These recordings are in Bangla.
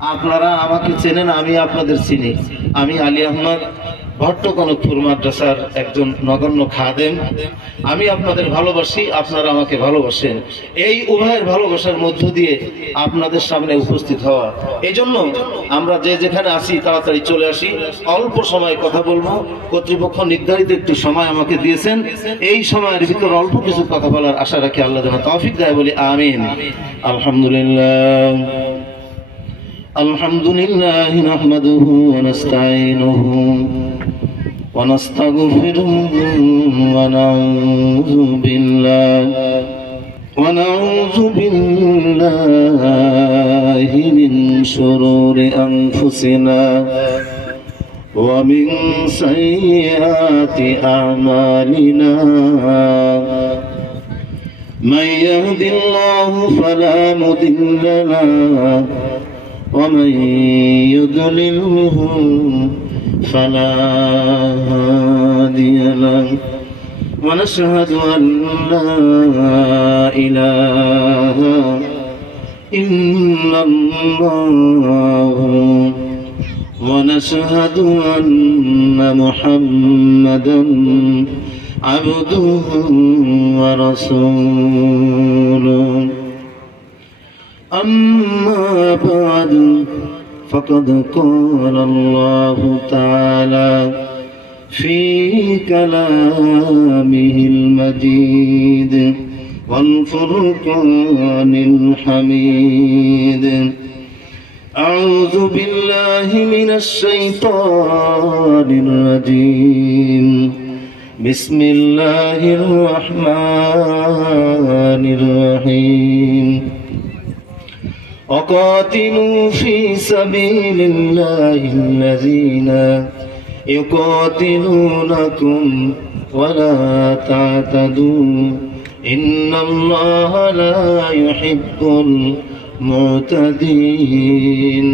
আপনারা আমাকে চেনেন, আমি আপনাদের চিনি। আমি আলী আহমদ ভট্টকনকপুর মাদ্রাসার একজন নগণ্য খাদেম। আমি আপনাদের ভালোবাসি, আপনারা আমাকে ভালোবাসেন। এই উভয়ের ভালোবাসার মধ্য দিয়ে আপনাদের সামনে উপস্থিত হওয়া। এই জন্য আমরা যে যেখানে আসি তাড়াতাড়ি চলে আসি, অল্প সময় কথা বলবো। কর্তৃপক্ষ নির্ধারিত একটি সময় আমাকে দিয়েছেন, এই সময়ের ভিতর অল্প কিছু কথা বলার আশা রাখি। আল্লাহ যেন তৌফিক দেয়, বলি আমিন। আলহামদুলিল্লাহ। الحمد لله نحمده ونستعينه ونستغفره ونعوذ بالله من شرور أنفسنا ومن سيئات أعمالنا من يهد الله فلا مضل له ومن يضلله فلا هادي له ونشهد أن لا إله إلا الله ونشهد أن محمدا عبده ورسوله أما بعد فقد قال الله تعالى في كلامه المجيد والفرقان الحميد أعوذ بالله من الشيطان الرجيم بسم الله الرحمن الرحيم وقاتلوا في سبيل الله الذين يقاتلونكم ولا تعتدوا إن الله لا يحب المعتدين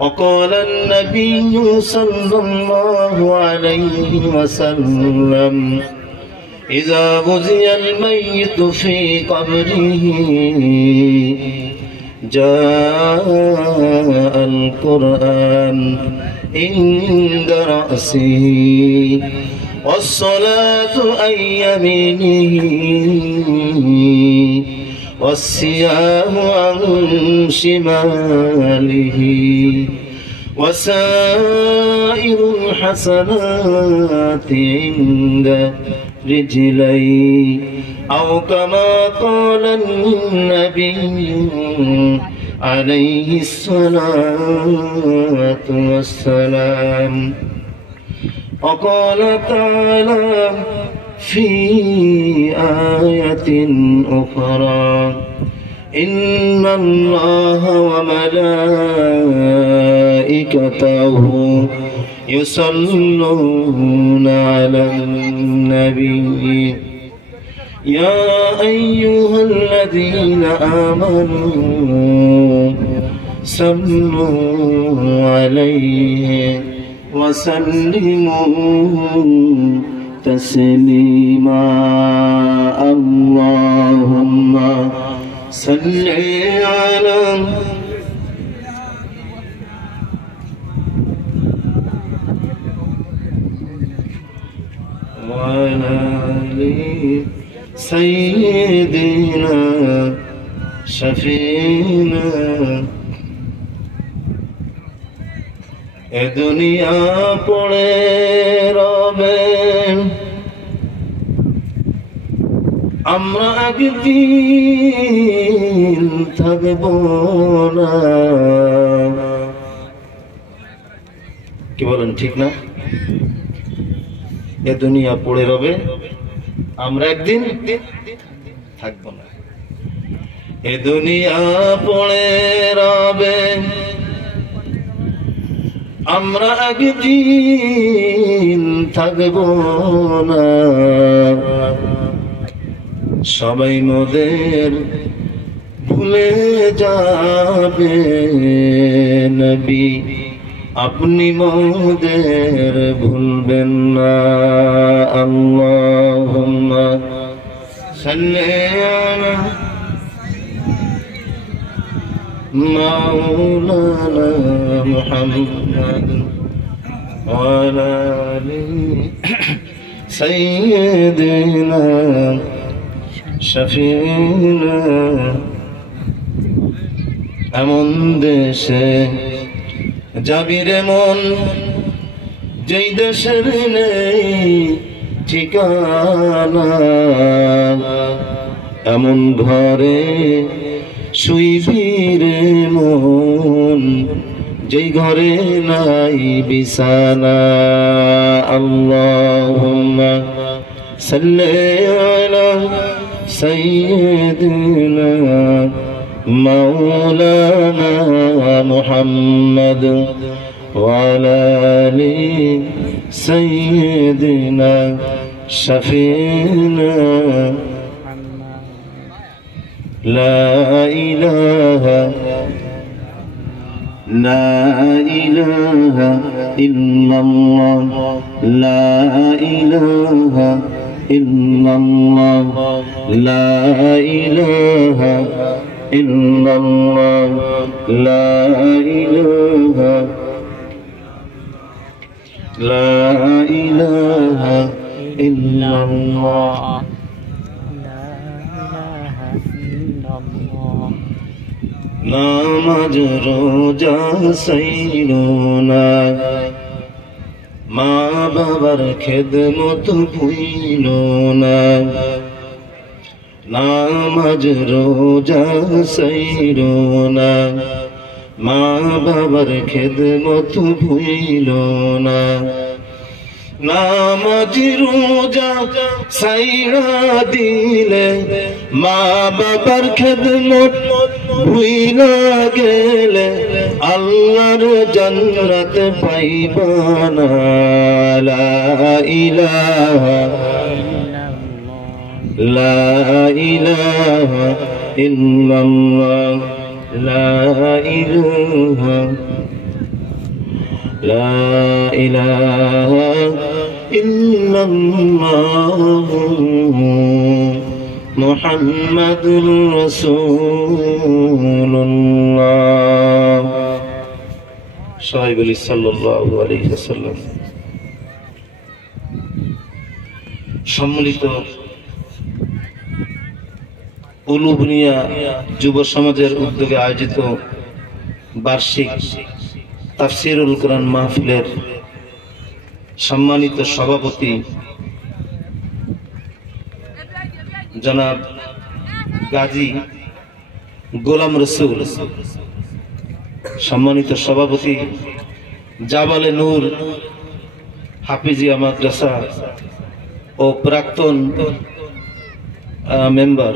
وقال النبي صلى الله عليه وسلم إذا غزي الميت في قبره جاء القرآن عند رأسه والصلاة عن يمينه والصيام عن شماله وسائر الحسنات عند رجلي أو كما قال النبي عليه الصلاة والسلام وقال تعالى في آية أخرى إن الله وملائكته يصلون على النبي يا أيها الذين آمنوا صلوا عليه وسلموا تسليما اللهم صل على وعلى آل سيدنا شفينا এ দুনিয়া পড়ে রবে আমরা একদিন থাকব না। কি বলেন, ঠিক না? এ দুনিয়া পড়ে রবে, আমরা একদিন থাকব না। এ দুনিয়া পড়ে রবে, আমরা একদিন থাকব না। সবাই মোদের ভুলে যাবে নবী, আপনি মোদের ভুলবেন না। আল্লাহুম্মা সাল্লি আলা مولانا محمد وعلى آل سيدنا شفيعنا এমন দেশে যাবি রে মন যেই দেশের নেই ঠিকানা, এমন ঘরে শুইবি রে মন যেই ঘরে নাই বিছানা। আল্লাহুম্মা সাল্লি আলা সাইয়্যিদিনা مولانا محمد وعلى آل سيدنا شفيعنا لا إله إلا الله لا إله إلا الله لا إله إلا الله لا إله إلا الله নামাজ রোজা সাইলো না, মা বাবার খেদমত ভুইলো না। নামাজ রোজা সাইলো না, মা বাবার খেদমত ভুইলো না। নামাজ রোজা সাইরা দিলে মা বাবার খেদমত ভুইলা গেলে আল্লাহর জান্নাত পাইবা না। লা ইলাহা لا إله إلا الله لا إله إلا الله محمد رسول الله صاحب صلى الله عليه وسلم। সম্মিলিত উলুবনিয়া যুব সমাজের উদ্যোগে আয়োজিত বার্ষিক তাফসিরুল কোরআন মাহফিলের সম্মানিত সভাপতি জনাব গাজী গোলাম রসুল, সম্মানিত সভাপতি জাবালে নূর হাফিজিয়া মাদ্রাসা ও প্রাক্তন মেম্বার,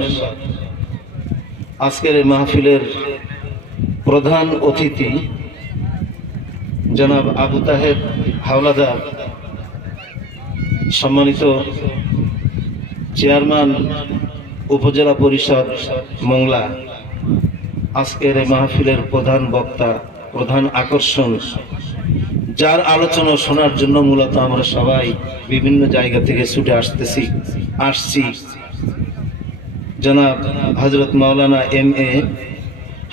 আজকের মাহফিলের প্রধান অতিথি জনাব আবু তাহের হাওলাদার, সম্মানিত চেয়ারম্যান উপজেলা পরিষদ মোংলা, আজকের এই মাহফিলের প্রধান বক্তা, প্রধান আকর্ষণ, যার আলোচনা শোনার জন্য মূলত আমরা সবাই বিভিন্ন জায়গা থেকে ছুটে আসছি, জনাব হযরত মাওলানা MA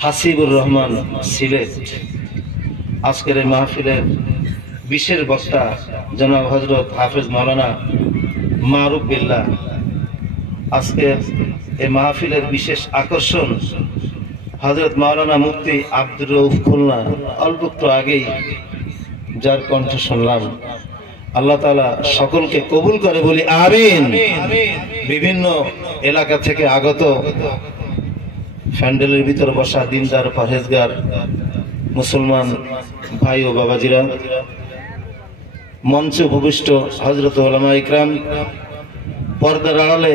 হাসিবুর রহমান সিলেট। আজকের এই মাহফিলের বিশেষ বক্তা জনাব হযরত হাফেজ মাওলানা মারুফ বিল্লাহ। আজকের এই মাহফিলের বিশেষ আকর্ষণ হযরত মাওলানা মুফতি আব্দুর রউফ খুলনা, অল্প একটু আগেই যার কণ্ঠ শুনলাম। আল্লাহ তাআলা সকলকে কবুল করে বলি আমিন। বিভিন্ন এলাকা থেকে আগত প্যান্ডেলের ভিতর বসা দিনদার পরহেজগার মুসলমান ভাই ও বাবাজিরা, মঞ্চে উপবিষ্ট হযরত উলামা ইকরাম, পর্দার আড়ালে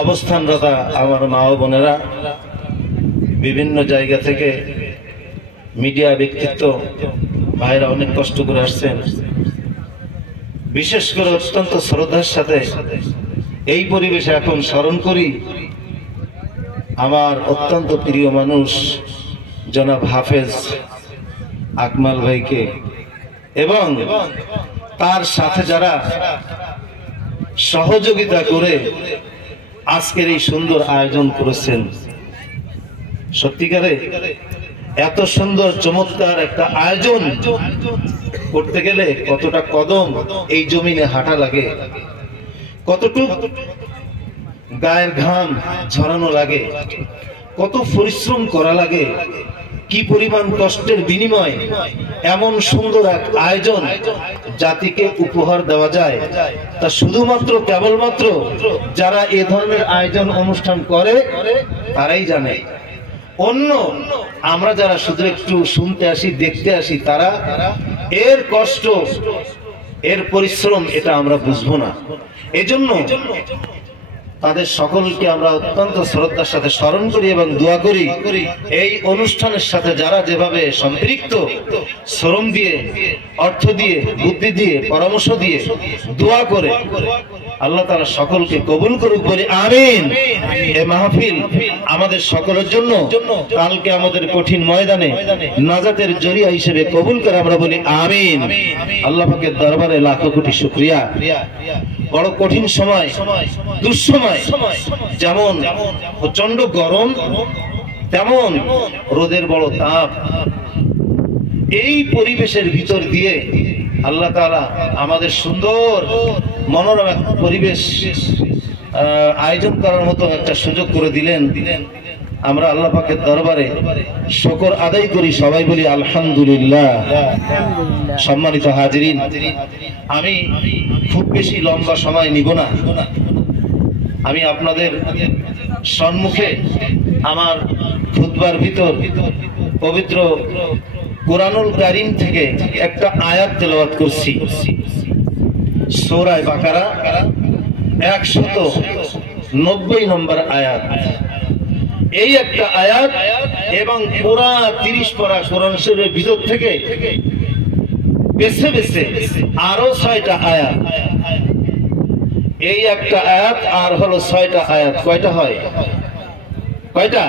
অবস্থানরত আমার মা ও বোনেরা, বিভিন্ন জায়গা থেকে মিডিয়া ব্যক্তিত্ব ভাইরা অনেক কষ্ট করে আসছেন। বিশেষ করে অত্যন্ত শ্রদ্ধার সাথে এই পরিবেশে এখন স্মরণ করি আমার অত্যন্ত প্রিয় মানুষ জনাব হাফেজ আকমাল ভাইকে এবং তার সাথে যারা সহযোগিতা করে আজকের এই সুন্দর আয়োজন করেছেন। সত্যিকারে এত সুন্দর চমৎকার একটা আয়োজন করতে গেলে কতটা কদম এই জমিনে হাঁটা লাগে, কতটুক গায়ের ঘাম ঝরানো লাগে, কত পরিশ্রম করা লাগে, কি পরিমাণ কষ্টের বিনিময় এমন সুন্দর এক আয়োজন জাতিকে উপহার দেওয়া যায়। তা শুধুমাত্র কেবলমাত্র যারা এ ধরনের আয়োজন অনুষ্ঠান করে তারাই জানে। অন্য আমরা যারা শুধু একটু শুনতে আসি, দেখতে আসি, তারা এর কষ্ট, এর পরিশ্রম এটা আমরা বুঝবো না। এজন্য তাদের সকলকে আমরা অত্যন্ত শ্রদ্ধার সাথে স্মরণ করি এবং দোয়া করি এই অনুষ্ঠানের সাথে যারা যেভাবে সম্পৃক্ত, শ্রম দিয়ে, অর্থ দিয়ে, বুদ্ধি দিয়ে, পরামর্শ দিয়ে, দোয়া করে, আল্লাহ তাআলা সকলকে কবুল করুক বলি আমিন। এই মাহফিল আমাদের সকলের জন্য কালকে আমাদের কঠিন ময়দানে নাজাতের জরিয়া হিসেবে কবুল করে আমরা বলি আমিন। আল্লাহ পাকের দরবারে লাখো কোটি শুকরিয়া। বড় কঠিন সময়, দুঃসময়, যেমন প্রচন্ড গরম তেমন রোদের বড় তাপ, এই পরিবেশের ভিতর দিয়ে আল্লাহ তাআলা আমাদের সুন্দর মনোরম পরিবেশ আয়োজন করার মতো একটা সুযোগ করে দিলেন। আমরা আল্লাহ পাকের দরবারে শুকর আদায় করি, সবাই বলি আলহামদুলিল্লাহ। সম্মানিত হাজিরিন, আমি খুব বেশি লম্বা সময় নিব না। আমি আপনাদের সম্মুখে আমার খুতবার ভিতর পবিত্র কুরআনুল কারীম থেকে একটা আয়াত তেলাওয়াত করছি, সূরা বাকারা 190 নম্বর আয়াত। এই একটা আয়াত এবং পুরা 30 পারা কোরআন শরীফের ভিতর থেকে বেছে বেছে আরো 6টা আয়াত, এই একটা আয়াত আর হলো 6টা আয়াত, কয়টা হয়? কয়টা?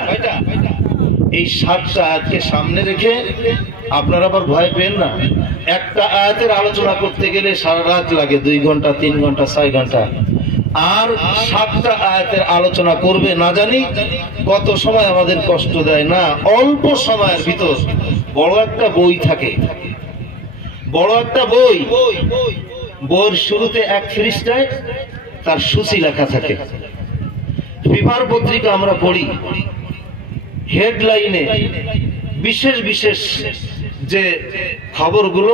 এই 7টা আয়াতকে সামনে রেখে আপনারা আবার ভয় পেন না। একটা আয়াতের আলোচনা করতে গেলে সারা রাত লাগে, 2 ঘন্টা, 3 ঘন্টা, 6 ঘন্টা। আর 7টা আয়াতের আলোচনা করবে না জানি কত সময় আমাদের কষ্ট দেয় না। অল্প সময়ের ভিতর বড় একটা বই থাকে, বড় একটা বই, বইয়ের শুরুতে 1 পৃষ্ঠায় তার সূচি লেখা থাকে। পেপার পত্রিকা আমরা পড়ি, হেডলাইনে বিশেষ বিশেষ যে খবরগুলো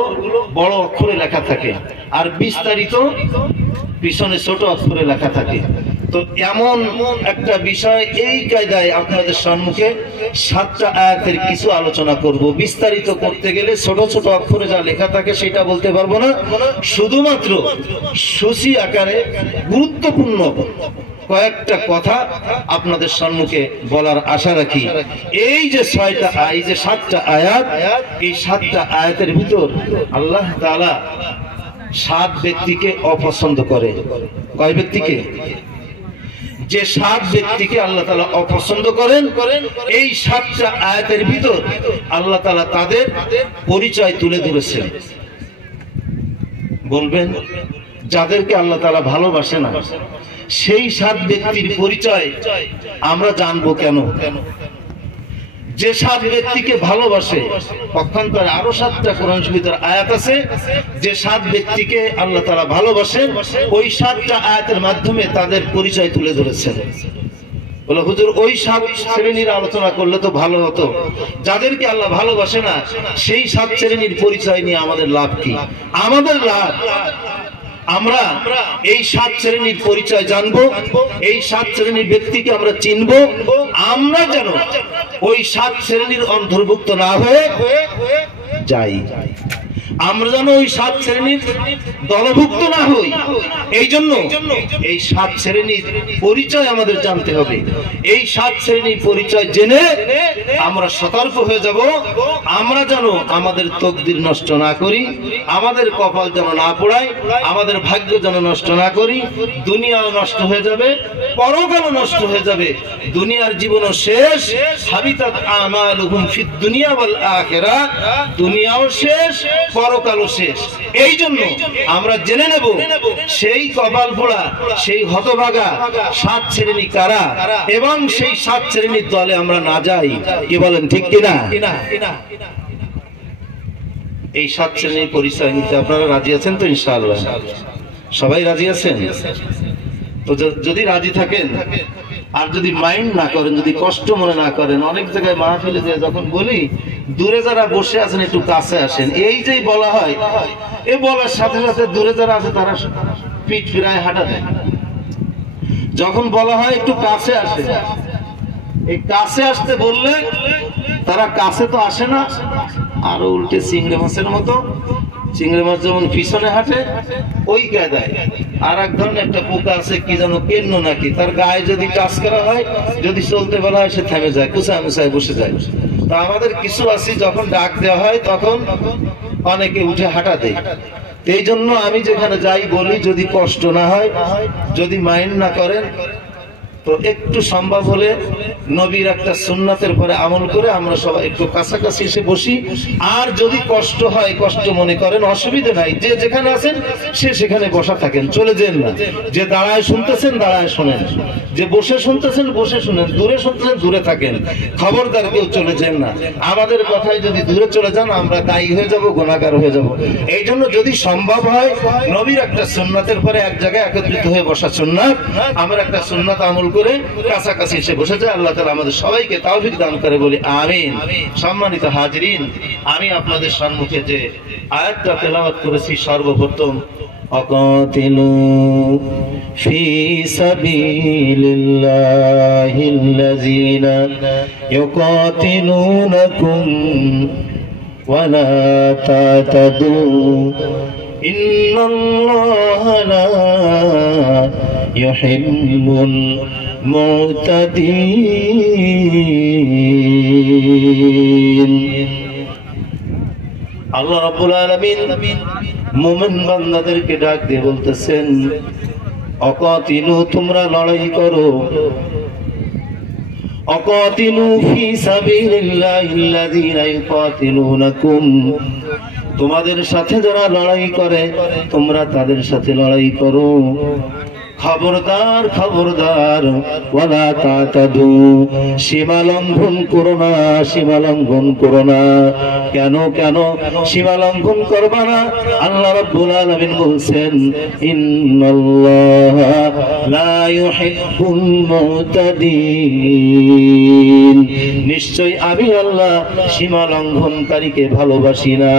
বড় অক্ষরে লেখা থাকে, আর বিস্তারিত পিছনে ছোট অক্ষরে লেখা থাকে। তো এমন একটা বিষয়, এই কায়দায় আপনাদের সম্মুখে 7টা আয়াতের কিছু আলোচনা করব। বিস্তারিত করতে গেলে ছোট ছোট অক্ষরে যা লেখা থাকে সেটা বলতে পারবো না, শুধুমাত্র সূচি আকারে গুরুত্বপূর্ণ কয়েকটা কথা আপনাদের সম্মুখে বলার আশা রাখি। এই যে 7টা আয়াত, এই 7টা আয়াতের ভিতর আল্লাহ তাআলা 7 ব্যক্তিকে অপছন্দ করে। কয় ব্যক্তিকে? যে 7 ব্যক্তিকে আল্লাহ তাআলা অপছন্দ করেন, এই 7টা আয়াতের ভিতর আল্লাহ তাআলা তাদের পরিচয় তুলে ধরেছেন। বলবেন যাদেরকে আল্লাহ তাআলা ভালোবাসে না, সেই 7 ব্যক্তির পরিচয় আমরা জানবো কেন? যে 7 ব্যক্তিকে ভালোবাসে, পক্ষান্তরে আরো 7টা কোরআন শরীফের আয়াত আছে, যে 7 ব্যক্তিকে আল্লাহ তাআলা ভালোবাসেন, ওই 7টা আয়াতের মাধ্যমে তাদের পরিচয় তুলে ধরেছেন। বলে হুজুর ওই 7 শ্রেণীর আলোচনা করলে তো ভালো হতো, যাদেরকে আল্লাহ ভালোবাসে না সেই 7 শ্রেণীর পরিচয় নিয়ে আমাদের লাভ কি? আমাদের লাভ আমরা এই 7 শ্রেণীর পরিচয় জানবো, এই 7 শ্রেণীর ব্যক্তিকে আমরা চিনবো। আমরা যেন ওই 7 শ্রেণীর অন্তর্ভুক্ত না হয়ে যাই, আমরা যেন ওই 7 শ্রেণীর দলভুক্ত না হই। এই জন্য এই 7 শ্রেণীর পরিচয় আমাদের জানতে হবে। এই 7 শ্রেণীর পরিচয় জেনে আমরা সতর্ক হয়ে যাব। আমরা যেন আমাদের তকদির নষ্ট না করি, আমাদের কপাল যেন না পোড়াই, আমাদের ভাগ্য যেন নষ্ট না করি। দুনিয়াও নষ্ট হয়ে যাবে, পরকালও নষ্ট হয়ে যাবে, দুনিয়ার জীবনও শেষ। হাবিতাত আমালুহুম ফিদ দুনিয়া ওয়াল আখিরাহ, দুনিয়াও শেষ, পরকালও শেষ। এই জন্য আমরা জেনে নেব সেই কপাল পোড়া, সেই হতভাগা 7 শ্রেণী কারা, এবং সেই 7 শ্রেণীর দলে আমরা না যাই। কি বলেন, ঠিক কিনা? এই 7 শ্রেণীর পরিচয় নিতে আপনারা রাজি আছেন তো? ইনশাআল্লাহ সবাই রাজি আছেন তো? যদি রাজি থাকেন আর যদি মাইন্ড না করেন, যদি কষ্ট মনে না করেন, অনেক জায়গায় মাহফিলে যে যখন বলি দূরে যারা বসে আছেন একটু কাছে আসেন, এই যে বলা হয়, এই বলার সাথে সাথে দূরে যারা আছে তারা পিঠ ফিরায় হাঁটা দেয়। যখন বলা হয় একটু কাছে আসে, এই কাছে আসতে বললে তারা কাছে তো আসে না, আরো উল্টে চিংড়ি মাছের মতো, চিংড়ি মাছ যেমন পিছনে হাঁটে ওই কায়দায় আর এক ধরনের একটা পোকা আছে, কি যেন কেন্ন নাকি, তার গায়ে যদি কাজ করা হয়, যদি চলতে বলা হয়, সে থেমে যায়, কুচায় মুচায় বসে যায়। তা আমাদের কিছু আছি যখন ডাক দেওয়া হয় তখন অনেকে উঠে হাঁটা দেয়। এই জন্য আমি যেখানে যাই বলি, যদি কষ্ট না হয়, যদি মাইন্ড না করেন, তো একটু সম্ভব হলে নবীর একটা সুন্নাতের পরে আমল করে আমরা সবাই একটু কাছাকাছি এসে বসি। আর যদি কষ্ট হয়, কষ্ট মনে করেন, অসুবিধা নাই, যে যেখানে আছেন সে সেখানে বসা থাকেন, চলে যান না। যে দাঁড়ায় শুনতেছেন দাঁড়ায় শোনেন, যে বসে শুনতেছেন বসে শুনেন, দূরে শুনতেছেন দূরে থাকেন, খবরদার কেউ চলে যান না। আমাদের কথায় যদি দূরে চলে যান আমরা দায়ী হয়ে যাব, গুনাহগার হয়ে যাব। এই জন্য যদি সম্ভব হয় নবীর একটা সুন্নাতের পরে এক জায়গায় একত্রিত হয়ে বসা সুন্নাত, আমরা একটা সুন্নাত আমল করে কাছাকাছি এসে বসে যায়। আল্লাহ তাআলা আমাদের সবাইকে তৌফিক দান করে বলি আমিন। সম্মানিত হাজিরিন, আমি আপনাদের সম্মুখে যে আয়াতটা তেলাওয়াত করেছি, সর্বপ্রথম অকাতিলু ফি সাবিলিল্লাহিল্লাযীনা ইউকাতিলুনাকুম ওয়া লা তা'তাদু ইন্নাল্লাহা লা ইউহিব্বুল মুতাদিন। আল্লাহ রাব্বুল আলামিন মুমিন বান্দাদেরকে ডাক দিয়ে বলতেছেন, অকাতিলু, তোমরা লড়াই করো, অকাতিলু ফি সাবিলিল্লাহিল্লাযীনা ইউকাতিলুনাকুম, তোমাদের সাথে যারা লড়াই করে তোমরা তাদের সাথে লড়াই করো। খবরদার খবরদার, ওয়ালা তা'তাদু, সীমা লঙ্ঘন করো না, সীমা লঙ্ঘন করো না। কেন কেন সীমা লঙ্ঘন করবা না? আল্লাহ রাব্বুল আলামিন বলছেন, ইন্নাল্লাহা লা ইউহিব্বুল মুতাদিন, নিশ্চয় আমি আল্লাহ সীমা লঙ্ঘনকারীকে ভালোবাসি না।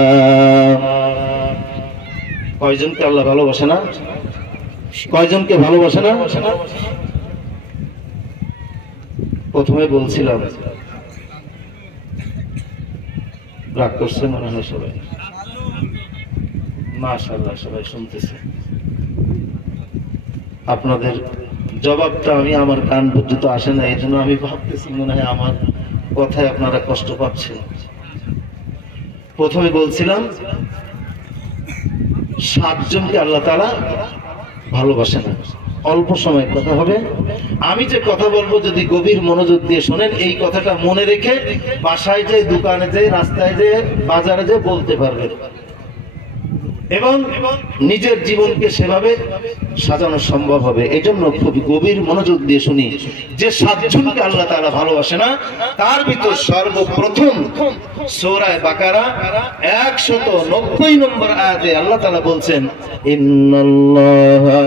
কয়জনকে আল্লাহ ভালোবাসে না? কয়জনকে ভালোবাসে না? প্রথমে বলছিলাম, রাগ করছে মনে হয় সবাই? মাশাআল্লাহ, সবাই শুনতেছে। আপনাদের জবাবটা আমি আমার কান পর্যন্ত আসে না, এই জন্য আমি ভাবতেছি মনে হয় আমার কথায় আপনারা কষ্ট পাচ্ছেন। প্রথমে বলছিলাম 7 জনকে আল্লাহ তাআলা ভালোবাসে না। অল্প সময় কথা হবে, আমি যে কথা বলবো যদি গভীর মনোযোগ দিয়ে শোনেন, এই কথাটা মনে রেখে বাসায় যে, দোকানে যে, রাস্তায় যে, বাজারে যে বলতে পারবেন এবং নিজের জীবনকে সেভাবে সাজানো সম্ভব হবে। এই জন্য খুব গভীর মনোযোগ দিয়ে শুনি যে 7 জনকে আল্লাহ তাআলা ভালোবাসে না, তার ভিতর সর্বপ্রথম সূরা বাকারা 190 নম্বর আয়াতে আল্লাহ তাআলা বলছেন, ইন্নাল্লাহা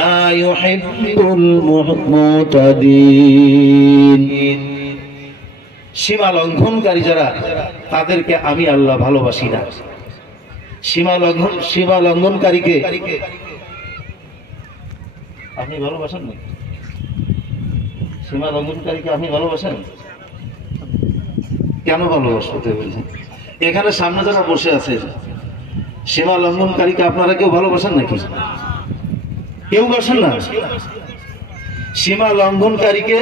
লা ইউহিব্বুল মুতাদিন, সীমা লঙ্ঘনকারী যারা তাদেরকে আমি আল্লাহ ভালোবাসি না। সীমা লঙ্ঘনকারীকে আপনি ভালোবাসেন না? সীমা লঙ্ঘনকারীকে আপনি ভালোবাসেন? কেন ভালোবাসতে বলছেন? এখানে সামনে যারা বসে আছে, সীমা লঙ্ঘনকারীকে আপনারা কেউ ভালোবাসেন নাকি? কেউ বাসেন না? সীমা লঙ্ঘনকারীকে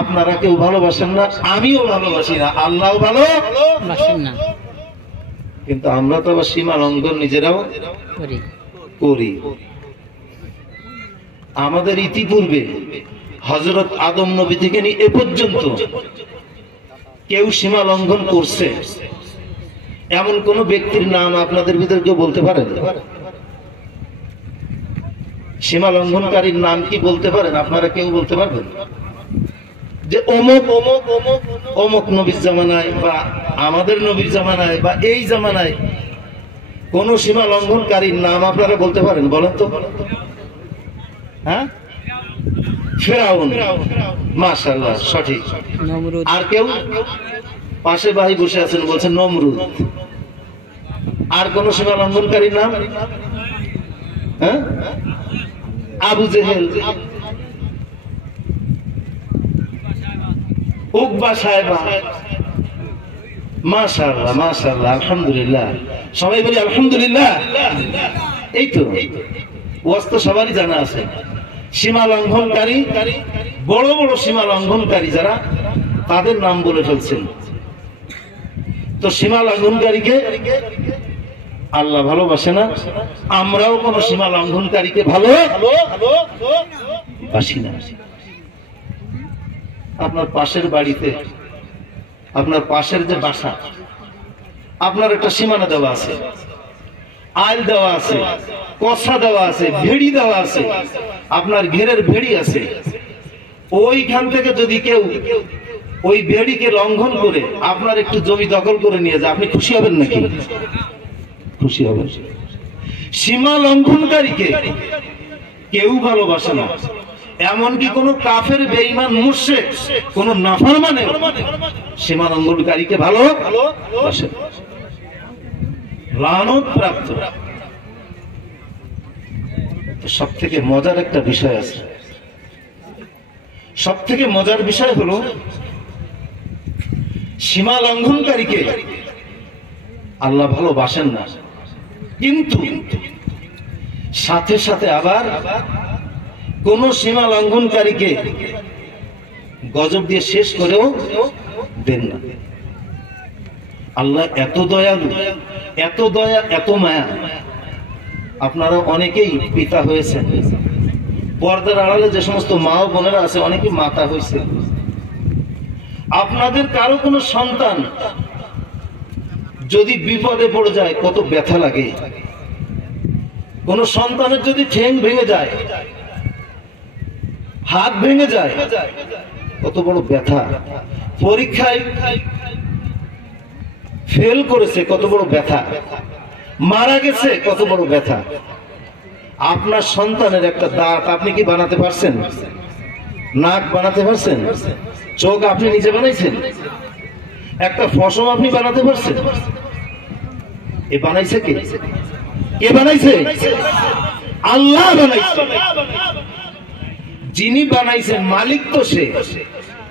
আপনারা কেউ ভালোবাসেন না, আমিও ভালোবাসি না, আল্লাহও ভালোবাসেন না। কিন্তু আমরা তো আবার সীমা লঙ্ঘন নিজেরাও করি। আমাদের ইতিপূর্বে হযরত আদম নবী থেকে নিয়ে এ পর্যন্ত কেউ সীমা লঙ্ঘন করছে, এমন কোন ব্যক্তির নাম আপনাদের ভিতরে কেউ বলতে পারেন? সীমা লঙ্ঘনকারীর নাম কি বলতে পারেন? আপনারা কেউ বলতে পারবেন যে অমুক অমুক অমুক অমুক নবীর জামানায় বা আমাদের নবীর জামানায় বা এই জামানায় কোন সীমা লঙ্ঘনকারীর নাম আপনারা বলতে পারেন? বলেন তো। হ্যাঁ, ফেরাউন, মাশাআল্লাহ, সঠিক। আর কেউ? পাশে ভাই বসে আছেন, বলছেন নমরুদ। আর কোন সীমা লঙ্ঘনকারীর নাম? হ্যাঁ, আবু জেহেল, উকবা সাহেবা। মাশাআল্লাহ মাশাআল্লাহ, আলহামদুলিল্লাহ। সবাই বলি আলহামদুলিল্লাহ। এই তো ওয়াজ তো সবারই জানা আছে। সীমা লঙ্ঘনকারী, বড় বড় সীমা লঙ্ঘনকারী যারা, তাদের নাম বলে ফেলছেন। তো সীমা লঙ্ঘনকারীকে আল্লাহ ভালোবাসে না, আমরাও কোন সীমা লঙ্ঘনকারীকে ভালোবাসি না। আপনার পাশের বাড়িতে, আপনার পাশের যে বাসা, আপনার একটা সীমানা দেওয়া আছে, আইল দেওয়া আছে, কষা দেওয়া আছে, ভেড়ি দেওয়া আছে, আপনার ঘেরের ভেড়ি আছে। ওইখান থেকে যদি কেউ ওই ভেড়িকে লঙ্ঘন করে আপনার একটু জমি দখল করে নিয়ে যায়, আপনি খুশি হবেন নাকি? খুশি হবেন। সীমা লঙ্ঘনকারীকে কেউ ভালোবাসে না, এমনকি কোন কাফের, বেঈমান, মুশরিক, কোন নাফরমানে সীমা লঙ্ঘনকারীকে ভালোবাসে, লানত প্রাপ্ত। সব থেকে মজার একটা বিষয় আছে। সব থেকে মজার বিষয় হলো, সীমা লঙ্ঘনকারীকে আল্লাহ ভালোবাসেন না, কিন্তু সাথে সাথে আবার কোন সীমা লঙ্ঘনকারীকে গজব দিয়ে শেষ করেও দেন না। আল্লাহ এত দয়ালু, এত দয়া, এত মায়া। আপনারা অনেকেই পিতা হয়েছেন, পর্দার আড়ালে যে সমস্ত মা ও বোনেরা আছে, অনেকেই মাতা হয়েছে। আপনাদের কারো কোনো সন্তান যদি বিপদে পড়ে যায়, কত ব্যথা লাগে। কোন সন্তানের যদি ঠ্যাং ভেঙে যায়, হাত ভেঙে যায়, কত বড় ব্যথা। পরীক্ষায় ফেল করেছে, কত বড় ব্যথা। মারা গেছে, কত বড় ব্যথা। আপনার সন্তানের একটা দাঁত আপনি কি বানাতে পারছেন? নাক বানাতে পারছেন? চোখ আপনি নিজে বানাইছেন? একটা ফসম আপনি বানাতে পারছেন? এ বানাইছে কে? কে বানাইছে? আল্লাহ বানাইছে। যিনি বানাইছেন মালিক তো সে,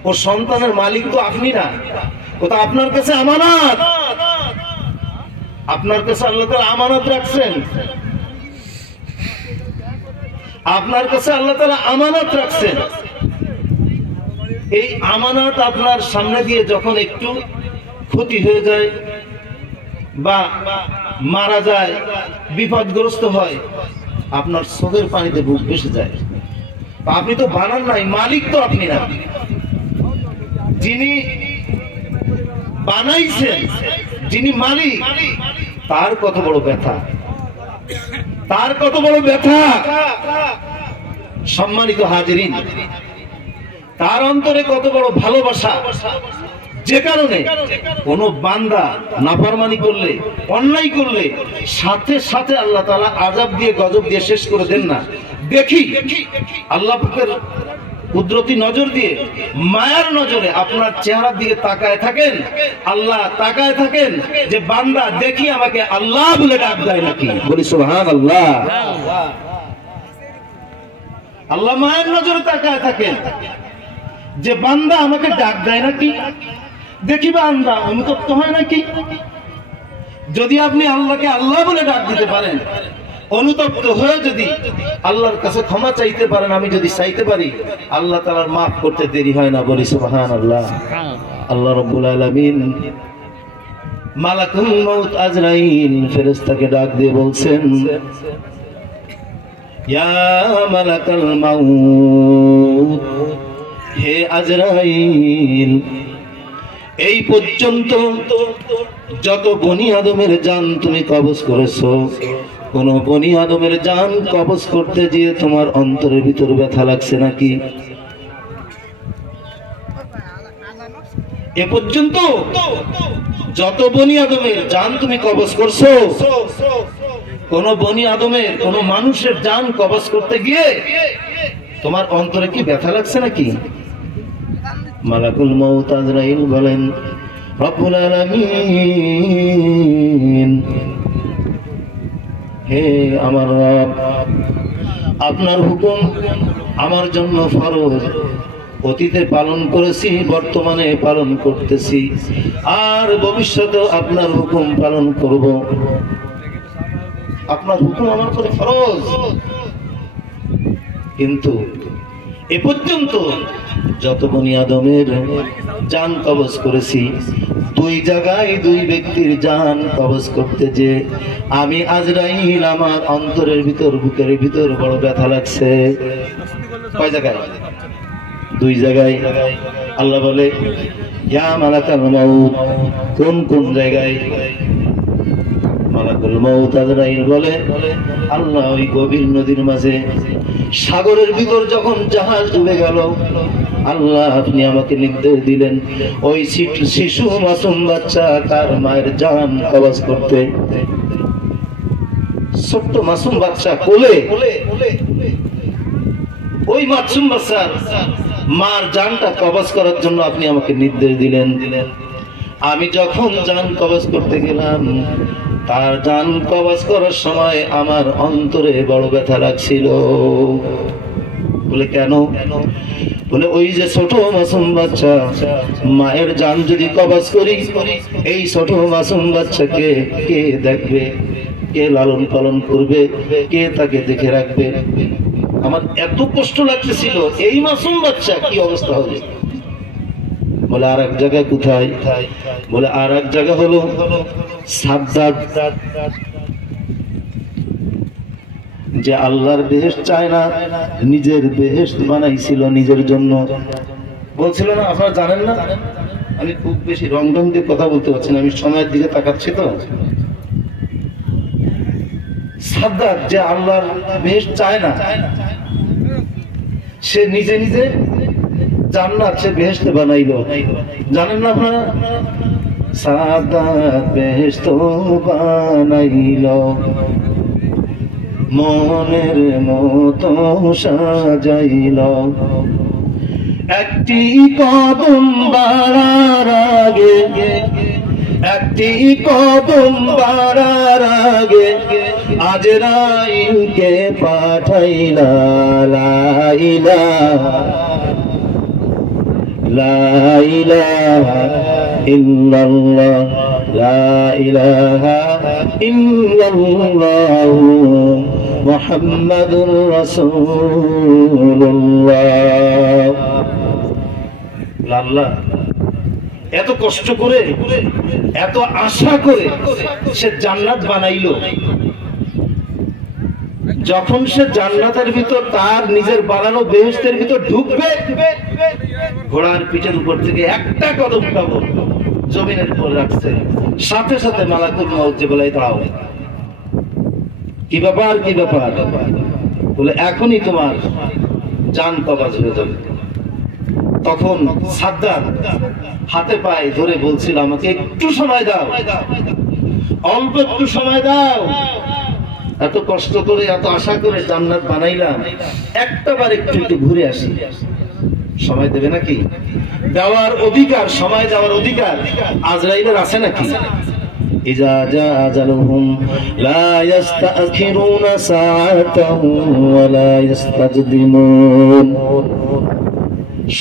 ও সন্তানের মালিক তো আপনি না। ওটা আপনার কাছে আমানত। আপনার কাছে আল্লাহ তাআলা আমানত রাখছেন। আপনার কাছে আল্লাহ তাআলা আমানত রাখছেন। এই আমানত আপনার সামনে দিয়ে যখন একটু ক্ষতি হয়ে যায় বা মারা যায়, বিপদগ্রস্ত হয়, আপনার চোখের পানিতে বুক ভেসে যায়। আপনি তো বানান নাই, মালিক তো আপনি না। যিনি বানাইছেন, যিনি মালিক, তার কত বড় ব্যথা, তার কত বড় ব্যথা। সম্মানিত হাজিরিন, তার অন্তরে কত বড় ভালোবাসা, যে কারণে কোন বান্দা নাফরমানি করলে, অন্যায় করলে সাথে সাথে আল্লাহ তাআলা আযাব দিয়ে, গজব দিয়ে শেষ করে দেন না। দেখি আল্লাহ পাকের কুদরতি নজর দিয়ে, মায়ার নজরে আপনার চেহারার দিকে তাকায় থাকেন। আল্লাহ তাকায় থাকেন যে বান্দা দেখি আমাকে আল্লাহ বলে ডাক দেয় নাকি। বলি সুবহানাল্লাহ। আল্লাহ মায়ার নজরে তাকায় থাকেন যে বান্দা আমাকে ডাক দেয় নাকি, দেখি বান্দা অনুতপ্ত হয় নাকি। যদি আপনি আল্লাহকে আল্লাহ বলে ডাক দিতে পারেন, অনুতপ্ত হয়ে যদি আল্লাহর কাছে ক্ষমা চাইতে পারেন, আমি যদি চাইতে পারি, আল্লাহ তাআলার মাফ করতে দেরি হয় না। বলি সুবহানাল্লাহ। আল্লাহ রাব্বুল আলামিন মালাকুল মউত আজরাইল ফেরেশতাকে ডাক দিয়ে বলছেন, ইয়া মালাকাল মাউত, হে আজরাইল, এই পর্যন্ত যত বনি আদমের জান তুমি কবজ করেছো, কোন বনি আদমের জান কবজ করতে গিয়ে তোমার অন্তরের ভিতর ব্যথা লাগছে নাকি? এ পর্যন্ত যত বনি আদমের জান তুমি কবজ করছো, কোন বনি আদমের কোন মানুষের জান কবজ করতে গিয়ে তোমার অন্তরে কি ব্যথা লাগছে নাকি? মালাকুল মউত আজরাইল বলেন, রব্বুল আলামিন, হে আমার রব, আপনার হুকুম আমার জন্য ফরজ, অতীতে পালন করেছি, বর্তমানে পালন করতেছি, আর ভবিষ্যতে আপনার হুকুম পালন করব। আপনার হুকুম আমার উপরে ফরজ, কিন্তু এ পর্যন্ত যত বনি আদমের জান কবজ করেছি, দুই জায়গায় দুই ব্যক্তির জান কবজ করতে যে আমি আজরাইল আমার অন্তরের ভিতর, বুকের ভিতর বড় ব্যথা লাগছে। কয় জায়গায়? দুই জায়গায়। আল্লাহ বলে, ইয়া মালাকাল মাউত, কোন কোন জায়গায়? মালাকুল মউত আজরাইল বলে, আল্লাহ ওই গভীর নদীর মাঝে, সাগরের ভিতর যখন জাহাজ ডুবে গেল, আল্লাহ আপনি আমাকে নির্দেশ দিলেন ওই শিশু মাসুম বাচ্চা তার মায়ের জান কবজ করতে। ছোট্ট মাসুম বাচ্চা কোলে, ওই মাসুম বাচ্চার মার জানটা কবজ করার জন্য আপনি আমাকে নির্দেশ দিলেন। আমি যখন জান কবজ করতে গেলাম, তার জান কবজ করার সময় আমার অন্তরে বড় ব্যথা লাগছিল। বলে কেন? বলে ওই যে ছোট মাসুম বাচ্চা, মায়ের জান যদি কবজ করি, এই ছোট মাসুম বাচ্চাকে কে দেখবে, কে লালন পালন করবে, কে তাকে দেখে রাখবে? আমার এত কষ্ট লাগতেছিল, এই মাসুম বাচ্চা কি অবস্থা হবে। বলে আর এক জায়গায় কোথায়? বলে আর এক জায়গা হলো সাদ্দাত, যে আল্লাহর বেহেশত চায় না, নিজের বেহেশত বানাইছিল নিজের জন্য। বলছিল না, আপনারা জানেন না, আমি খুব বেশি রং ঢং দিয়ে কথা বলতে পারছি না, আমি সময়ের দিকে তাকাচ্ছি তো। সাদ্দাত যে আল্লাহর বেহেশত চায় না, সে নিজে নিজে জান্নাত সে বেহেশত বানাইলো। জানেন না আপনারা? সাদ্দাত বেহেশত বানাইলো, মনের মতো সাজাইল, একটি কদম বাড়ার আগে, একটি কদম বাড়ার আগে আজরাইলকে পাঠাইলা। লা ইলাহা লা ইলাহা ইল্লাল্লাহ, লা ইলাহা ইল্লাল্লাহ মুহাম্মাদুর রাসূলুল্লাহ। আল্লাহ এত কষ্ট করে, এত আশা করে সে জান্নাত বানাইলো। যখন সে জান্নাতের ভিতর তার নিজের বানানো বেহেশতের ভিতর ঢুকবে, ঘোড়ার পিঠের উপর থেকে একটা কদম পাবো জমিনের উপর রাখছে, সাথে সাথে মালাকুল মউত যে বলে, দাও, কি ব্যাপার, কি ব্যাপার? বলে এখনই তোমার জান কবজ হয়ে যাবে। তখন সাদ্দাত হাতে পায়ে ধরে বলছিল, আমাকে একটু সময় দাও, অল্প একটু সময় দাও, এত কষ্ট করে এত আশা করে জান্নাত বানাইলাম, একটাবার একটু একটু ঘুরে আসি। সময় দেবে নাকি? দেওয়ার অধিকার, সময় দেওয়ার অধিকার আজরাইলের আছে নাকি? ইজা জা আজালুহুম লা ইস্তাখিরুনা সাআতান ওয়া লা ইস্তাকদিমুন।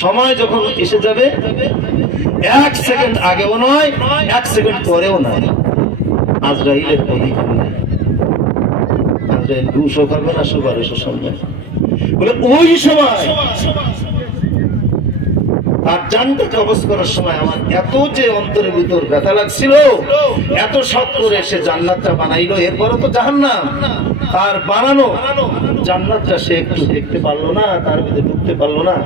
সময় যখন এসে যাবে, এক সেকেন্ড আগেও নয়, এক সেকেন্ড পরেও নয়, আজরাইলের অধিকার নাই। আজরাইল 200 করবে না 1200 সময়। বলে ওই সময় তার জানটা কবজ করার সময় আমার এত যে অন্তরের ভিতর ব্যথা লাগছিল, এত শখ করে সে জান্নাতটা বানাইলো, এরপরে তো জাহান্নাম। তার বানানো জান্নাতটা সে একটু দেখতে পারলো না, তার ভিতরে ঢুকতে পারলো না,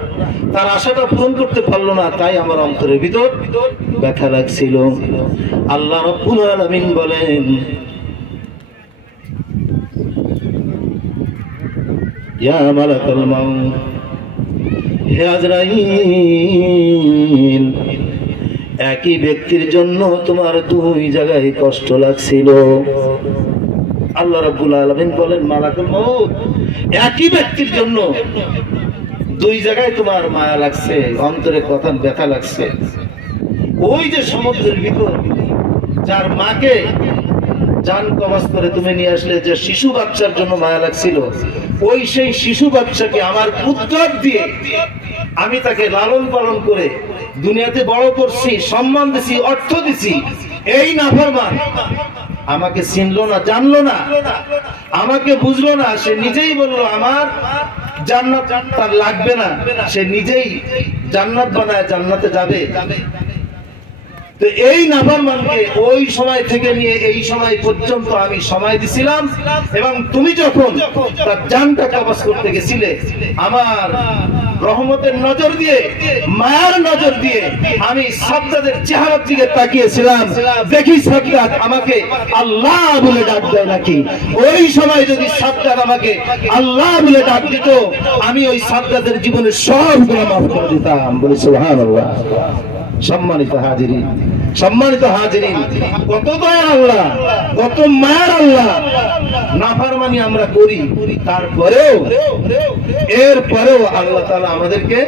তার আশাটা পূরণ করতে পারলো না, তাই আমার অন্তরের ভিতর ব্যথা লাগছিল। আল্লাহ রাব্বুল আলামিন বলেন, ইয়া মালাকুল মাউত, হে আজরাইল, একই ব্যক্তির জন্য তোমার দুই জায়গায় কষ্ট লাগছিল। আল্লাহ রাব্বুল আলামিন বলেন, মালাকুল মাউত, একই ব্যক্তির জন্য দুই জায়গায় তোমার মায়া লাগছে, অন্তরে কথা ব্যথা লাগছে। ওই যে সমুদ্রের ভিতর যার মাকে জান কবজ করে তুমি নিয়ে আসলে, যে শিশু বাচ্চার জন্য মায়া লাগছিল, ওই সেই শিশু বাচ্চাকে আমার কুদরত দিয়ে আমি তাকে লালন পালন করে দুনিয়াতে বড় করছি, সম্মান দিছি, অর্থ দিছি। এই নাফরমান আমাকে চিনলো না, জানলো না, আমাকে বুঝলো না, সে নিজেই বললো আমার জান্নাত তার লাগবে না, সে নিজেই জান্নাত বানায় জান্নাতে যাবে। তো এই নাফরমানকে ওই সময় থেকে নিয়ে এই সময় পর্যন্ত আমি সময় দিছিলাম, এবং তুমি যখন তার জানটা কবজ করতে গেছিলে, আমার রহমতের নজর দিয়ে, মায়ার নজর দিয়ে আমি সাজ্জাদের চেহারার দিকে তাকিয়েছিলাম, দেখি সাজ্জাদ আমাকে আল্লাহ বলে ডাক দেয় নাকি। ওই সময় যদি সাজ্জাদ আমাকে আল্লাহ বলে ডাক দিত, আমি ওই সাজ্জাদের জীবনের সব গুনাহ মাফ করে দিতাম। বলি সুবহানাল্লাহ। সম্মানিত হাজিরিন, সম্মানিত হাজিরিন, কত দয়ার আল্লাহ, কত মায়ার আল্লাহ। নাফরমানি আমরা করি, তারপরেও এরপরেও আল্লাহ তাআলা আমাদেরকে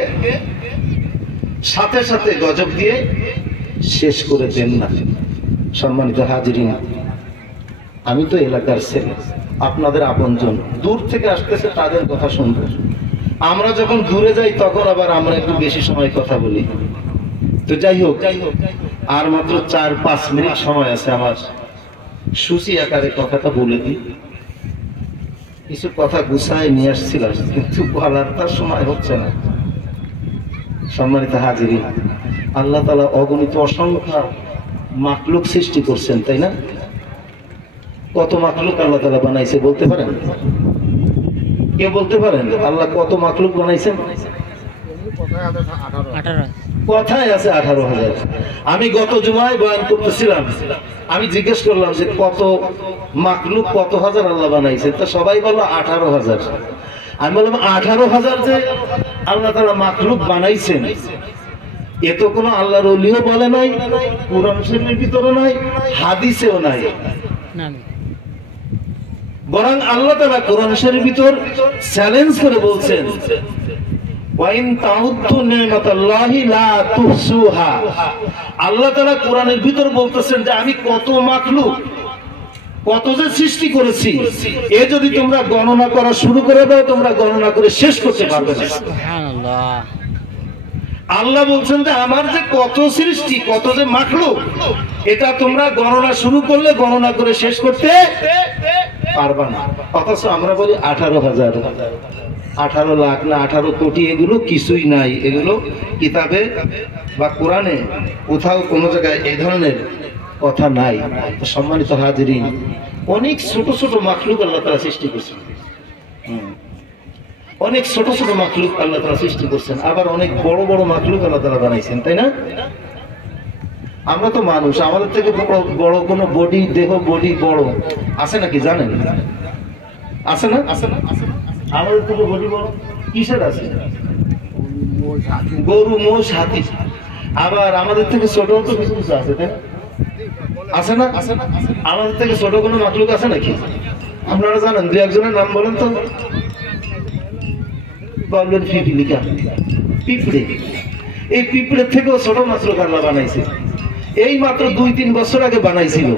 সাথে সাথে গজব দিয়ে শেষ করে দেন না। সম্মানিত হাজিরিন, আমি তো এলাকার ছেলে, আপনাদের আপনজন, দূর থেকে আসতেছে তাদের কথা শুনবো। আমরা যখন দূরে যাই তখন আবার আমরা একটু বেশি সময় কথা বলি। তো যাই হোক, আর মাত্র 4-5 মিনিট সময় আছে, আমার সূচি আকারে কথাটা বলে দিই। কিছু কথা গুছায় নিয়ে আসছিলাম, কিন্তু বলার তার সময় হচ্ছে না। সম্মানিত হাজিরিন, আল্লাহ তাআলা অগণিত অসংখ্য মাখলুক সৃষ্টি করছেন, তাই না? কত মাখলুক আল্লাহ তাআলা বানাইছে বলতে পারেন? কে বলতে পারেন আল্লাহ কত মাখলুক বানাইছেন? কথায় আছে 18,000। আমি গত জুমায় বয়ান করতেছিলাম, আমি জিজ্ঞেস করলাম যে কত মাখলুক, কত হাজার আল্লাহ বানাইছে, তো সবাই বললো 18,000। আমি বললাম 18,000 যে আল্লাহ তাআলা মাখলুক বানাইছেন, এ তো কোনো আল্লাহর ওলিও বলে নাই, কুরআন শরীফের ভিতরে নাই, হাদিসেও নাই। বরং আল্লাহ তাআলা কুরআন শরীফের ভিতর চ্যালেঞ্জ করে বলছেন, আল্লাহ তাআলা কোরআনের ভিতর বলতেছেন যে আমি কত মাখলুক, কত যে সৃষ্টি করেছি, এ যদি তোমরা গণনা করা শুরু করে দাও, তোমরা গণনা করে শেষ করতে পারবে না। সুবহানাল্লাহ। আল্লাহ বলছেন যে আমার যে কত সৃষ্টি, কত যে মাখলুক, এটা তোমরা গণনা শুরু করলে গণনা করে শেষ করতে পারবা না। অথচ আমরা বলি 18,000, 18 লাখ না 18 কোটি, এগুলো কিছুই নাই। এগুলো কিতাবে বা কোরআনে কোথাও কোনো জায়গায় এই ধরনের কথা নাই। সম্মানিত হাজিরিন, অনেক ছোট ছোট মাখলুক আল্লাহ তাআলা সৃষ্টি করেছেন, অনেক ছোট ছোট মাখলুক আল্লাহ তাআলা সৃষ্টি করছেন, আবার অনেক বড় বড় মাখলুক আল্লাহ তাআলা বানাইছেন, তাই না? আমরা তো মানুষ, আমাদের থেকে বড় কোনো বডি, দেহ বডি বড় আছে নাকি জানেন? আছে না? আমাদের থেকে বডি বড় কিসের আছে? গরু, মোষ, হাতি। আবার আমাদের থেকে ছোট তো কিছু কিছু আছে, তাই আছে না? আমাদের থেকে ছোট কোনো মাখলুক আছে নাকি? আপনারা জানেন? 2-1 নাম বলেন তো। বলবেন পিপিলিকা, পিঁপড়ে। এই পিঁপড়ের থেকেও ছোট মাখলুক আল্লাহ বানাইছে, এই মাত্র 2-3 বছর আগে বানাইছিল।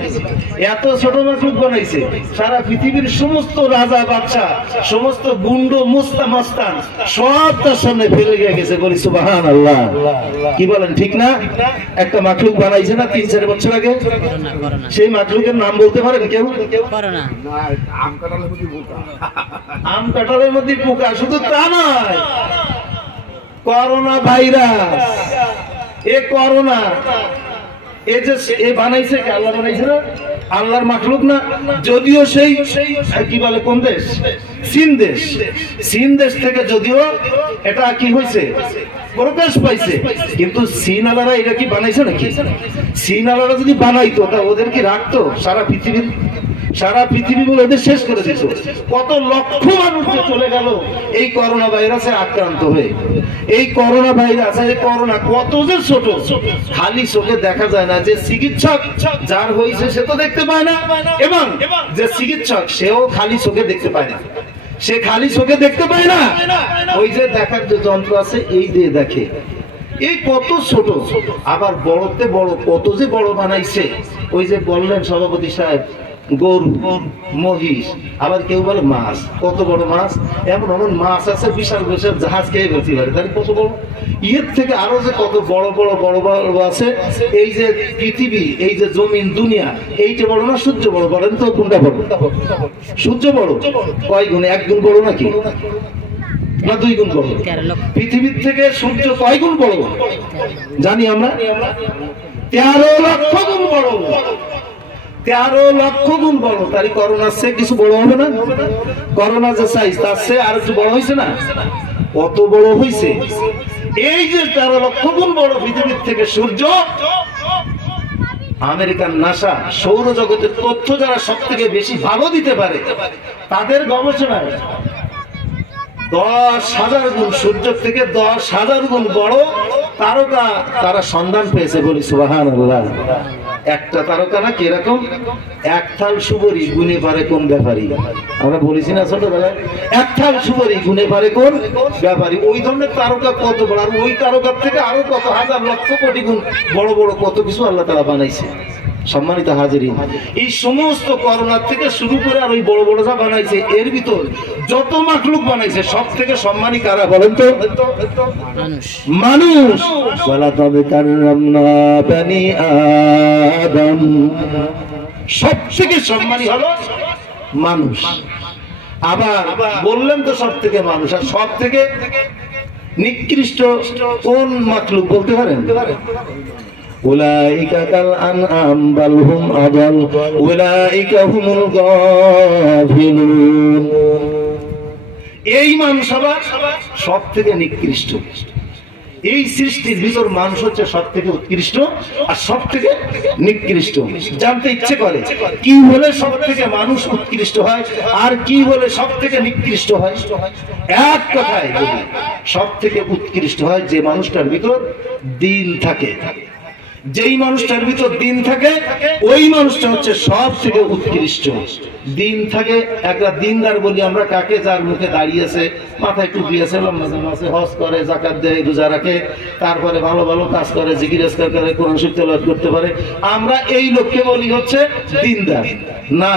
এত ছোট মাখলুক বানাইছে, সারা পৃথিবীর সমস্ত রাজা বাদশা, সমস্ত গুন্ড মুস্তান সব তার সামনে ফেলে গেছে। বলি সুবহানাল্লাহ। কি বলেন, ঠিক না? একটা মাখলুক বানাইছে না 3-4 বছর আগে? সেই মাখলুকের নাম বলতে পারেন কেউ? আম কাঁঠালের মধ্যে পোকা। শুধু তা নয়, করোনা ভাইরাস, এ করোনা এ যে এ বানাইছে কে? আল্লাহ বানাইছে না? আল্লাহর মাখলুক না? যদিও সেই কি বলে কোন দেশ? চীন দেশ। চীন দেশ থেকে যদিও এটা কি হয়েছে প্রকাশ পাইছে, কিন্তু চীন আলারা এটা কি বানাইছে নাকি? চীন আলারা যদি বানাইতো তা ওদের কি রাখতো? সারা পৃথিবী বলে ওদের শেষ করে দিত। কত লক্ষ মানুষ চলে গেল এই করোনা ভাইরাসে আক্রান্ত হয়ে। এই করোনা ভাইরাস, এই করোনা কত যে ছোট, খালি চোখে দেখা যায় না। যে চিকিৎসক যার হয়েছে সে তো দেখতে পায় না, এবং যে চিকিৎসক সেও খালি চোখে দেখতে পায় না। সে খালি চোখে দেখতে পায় না, ওই যে দেখার যে যন্ত্র আছে এই দিয়ে দেখে। এই কত ছোট, আবার বড়তে বড়, কত যে বড় বানাইছে। ওই যে বললেন সভাপতি সাহেব, গরু, মহিষ, আবার কেউ বলে মাছ। কত বড় মাছ! এমন এমন মাছ আছে বিশাল বিশাল জাহাজ খেয়ে ফেলতে পারে। তাহলে কত বড়! এর থেকে আরো যে কত বড় বড় বড় বড় আছে। এই যে পৃথিবী, এই যে জমিন দুনিয়া, এইটা বড় না সূর্য বড়? বলেন তো কোনটা বড়? সূর্য বড়। কয় গুণ? 1 গুণ বড় নাকি না 2 গুণ বড়? পৃথিবীর থেকে সূর্য কয় গুণ বড় জানি আমরা? 13 লক্ষ গুণ বড়। 13 লক্ষ গুণ বড়। তাই করোনার চেয়ে কিছু বড় হবে না? করোনা যে সাইজ তার চেয়ে আর একটু বড় হয়েছে না? কত বড় হয়েছে! এই যে 13 লক্ষ গুণ বড় পৃথিবীর থেকে সূর্য। আমেরিকান নাসা সৌরজগতের তথ্য যারা সব থেকে বেশি ভালো দিতে পারে, তাদের গবেষণায় 10,000 গুণ, সূর্য থেকে 10,000 গুণ বড় তারকা তারা সন্ধান পেয়েছে। বলি সুবহানাল্লাহ। একটা তারকা না কিরকম? 1 থাল সুবরি গুনে পারে কোন ব্যাপারী? আমরা বলেছি না ছোটবেলায়, 1 থাল সুবরি গুনে পারে কোন ব্যাপারী? ওই ধরনের তারকা কত বড়! আর ওই তারকার থেকে আরো কত হাজার লক্ষ কোটি গুণ বড় বড় কত কিছু আল্লাহ তাআলা বানাইছে। সম্মানিত হাজিরিন, এই সমস্ত করোনার থেকে শুরু করে আর ওই বড় বড় যা বানাইছে, এর ভিতর যত মাখলুক বানাইছে সব থেকে সম্মানী কারা বলেন তো? মানুষ। ওয়ালাকাদ কাররামনা বানি আদম। সব থেকে সম্মানী হলো মানুষ। আবার বললেন তো সব থেকে মানুষ, আর সব থেকে নিকৃষ্ট কোন মাখলুক বলতে পারেন? উলাইকা কাল আনআম বাল হুম আদাল উলাইকা হুমুল গাফিলুন। এই মানুষ আবার সব থেকে নিকৃষ্ট। এই সৃষ্টির ভিতর মানুষ হচ্ছে সব থেকে উৎকৃষ্ট আর সব থেকে নিকৃষ্ট। জানতে ইচ্ছে করে কি হলে সব থেকে মানুষ উৎকৃষ্ট হয় আর কি হলে সব থেকে নিকৃষ্ট হয়? এক কথায় বলি, সব থেকে উৎকৃষ্ট হয় যে মানুষটার ভিতর দিন থাকে। যেই মানুষটার ভিতর দিন থাকে ওই মানুষটা হচ্ছে সব থেকে উৎকৃষ্ট। দিন থাকে, একটা দিনদার বলি আমরা কাকে? যার মুখে দাঁড়িয়েছে, মাথায় টুপি আছে, লম্বা জামা আছে, হজ করে, যাকাত দেয়, রোজা রাখে, তারপরে ভালো ভালো কাজ করে, জিকির আজকার করে, কোরআন শরীফ তেলাওয়াত করতে পারে। আমরা এই লোককে বলি হচ্ছে দিনদার। না,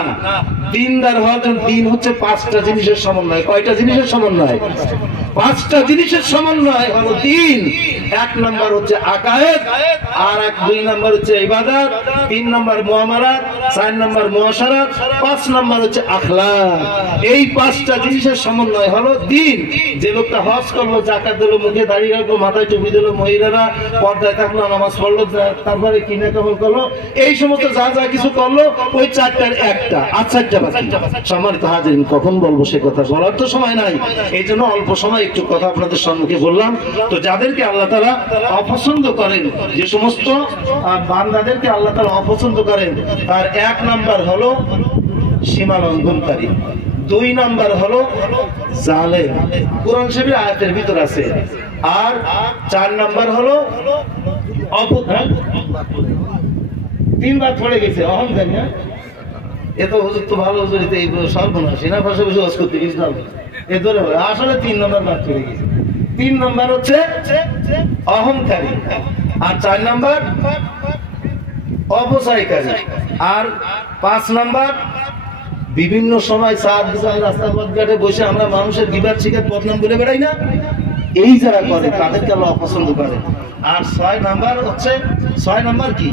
দিনদার হওয়ার জন্য দিন হচ্ছে 5টা জিনিসের সমন্বয়। কয়টা জিনিসের সমন্বয়? 5টা জিনিসের সমন্বয় হলো দিন। 1 নাম্বার হচ্ছে আকায়েদ, আর 2 নাম্বার হচ্ছে ইবাদত, 3 নাম্বার মুআমালাত, 4 নাম্বার মুআশারাত, 5 নাম্বার হচ্ছে আখলাক। এই 5টা জিনিসের সমন্বয় হলো দিন। যে লোকটা হজ করলো, যাকাত দিল, মুখে দাড়ি রাখলো, মাথায় টুপি দিল, মহিলারা পর্দায় থাকলো, নামাজ পড়লো, তারপরে কিনে কবল করলো, এই সমস্ত যা যা কিছু করলো, ওই 4টার একটা আর 4টা বাকি। সম্মানিত হাজিরিন, কখন বলবো সে কথা? বলার তো সময় নাই, এই জন্য অল্প সময় একটু কথা আপনাদের সম্মুখে বললাম। তো যাদেরকে আল্লাহ তাআলা অপছন্দ করেন, যে সমস্ত বান্দাদেরকে আল্লাহ তাআলা অপছন্দ করেন, তার 1 নাম্বার হলো সীমা লঙ্ঘনকারী, 2 নাম্বার হলো জালেম, কোরআন শরীফের আয়াতের ভিতর আছে, আর 4 নাম্বার হলো 3বার পড়ে গেছে অহংকারী। এত হুজুর তো ভালো হুজুর, এই সর্বনাশী না, পাশাপাশি ওয়াজ করতে গেছি এ ধরে আসলে 3 নাম্বার বাদ চলে গেছে। 3 নাম্বার হচ্ছে অহংকারী, আর 4 নাম্বার অপচয়কারী, আর 5 নাম্বার বিভিন্ন সময় রাস্তা পথঘাটে বসে আমরা মানুষের গিবত শিকার বদনাম বলে বেড়াই না, এই যারা করে তাদেরকে আল্লাহ অপছন্দ করে। আর 6 নাম্বার হচ্ছে, 6 নাম্বার কি?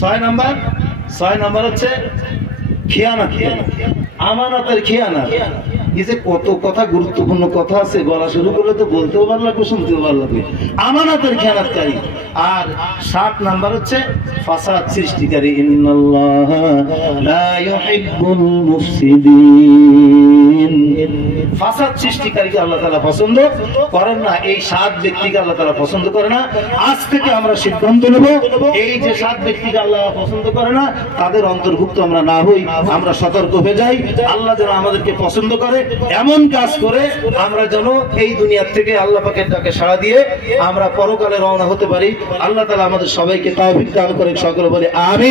6 নাম্বার হচ্ছে খিয়ানত, আমানতের খিয়ানত। এই যে কত কথা, গুরুত্বপূর্ণ কথা আছে, বলা শুরু করলে তো বলতেও ভালো লাগবে, শুনতেও ভালো লাগবে। আমানতের খেয়ানতকারী। আর 7 নাম্বার হচ্ছে ফাসাদ সৃষ্টিকারী। ইন্নাল্লাহা লা ইউহিব্বুল মুফসিদিন। ফাসাদ সৃষ্টিকারীকে আল্লাহ তাআলা পছন্দ করেন না। এই 7 ব্যক্তিকে আল্লাহ তাআলা পছন্দ করে না। আজ থেকে আমরা সিদ্ধান্ত নেব, এই যে 7 ব্যক্তিকে আল্লাহ পছন্দ করে না তাদের অন্তর্ভুক্ত আমরা না হই। আমরা সতর্ক হয়ে যাই, আল্লাহ যেন আমাদেরকে পছন্দ করে এমন কাজ করে আমরা যেন এই দুনিয়ার থেকে আল্লাহ পাকের ডাকে সাড়া দিয়ে আমরা পরকালে রওনা হতে পারি। আল্লাহ তাআলা আমাদের সবাইকে তৌফিক দান করেন, সকলে বলে আমিন।